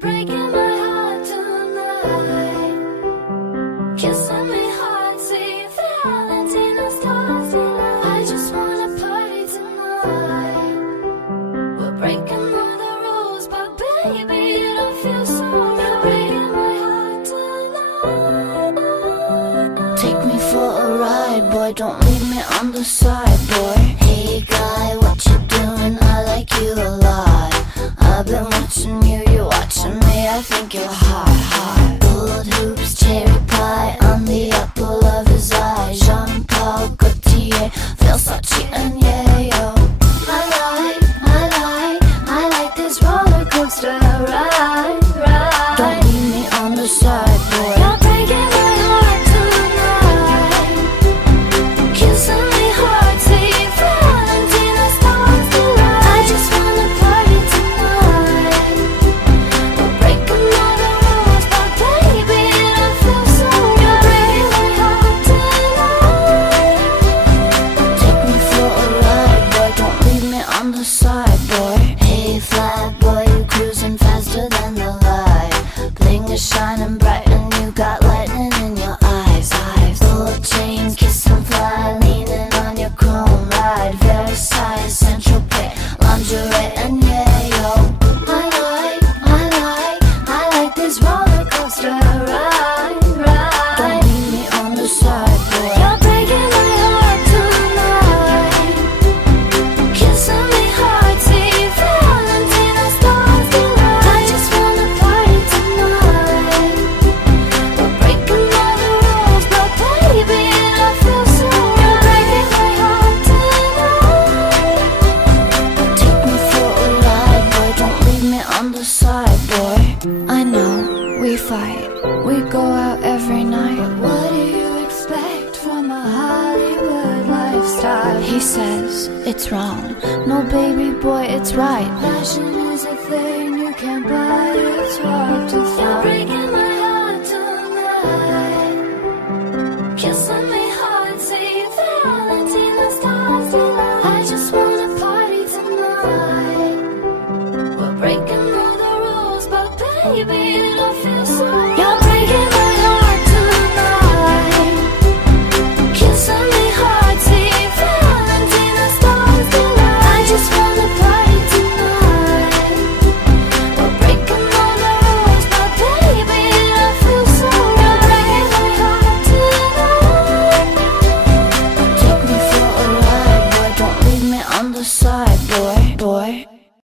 You're breaking my heart tonight. Kissing me hard, see Valentina's stars delight. I just wanna party tonight. We're breaking all the rules, but baby, it don't feel so right. You're breaking my heart tonight. Take me for a ride, boy, don't leave me on the side, boy. Hey guy, what you doing? I like you a lot. I've been watching you, you're watching me, I think you're hot, hot. Gold hoops, cherry pie, on the apple of his eye. Jean-Paul Gaultier, Versace and Yayo. I like this roller coaster ride, ride. Don't leave me on the side, boy. You're breaking my heart tonight. Kissing me hard, see Valentina's stars delight. I just wanna party tonight. We're breaking all the rules, but baby, it don't feel so right. You're breaking my heart tonight. Take me for a ride, boy, don't leave me on the side, boy. Hey flat boy, you cruising faster than the light. Bling is shining bright and you got lightning in your eyes, eyes. Gold chain, kiss and fly, leaning on your chrome ride. Versailles, Central Pay, lingerie and yayo. I like this roller coaster ride, ride. Don't leave me on the side, boy. You're breaking my heart tonight. Kissing me hard, see Valentina's stars delight. I just wanna party tonight. We're breaking all the rules, but baby, it don't feel so right. You're breaking my heart tonight. Take me for a ride, boy, don't leave me on the side, boy. I know, we fight, we go out every night. What do you expect from a Hollywood lifestyle? He says it's wrong, no baby boy, it's right. Passion is a thing you can't buy, it's hard to find.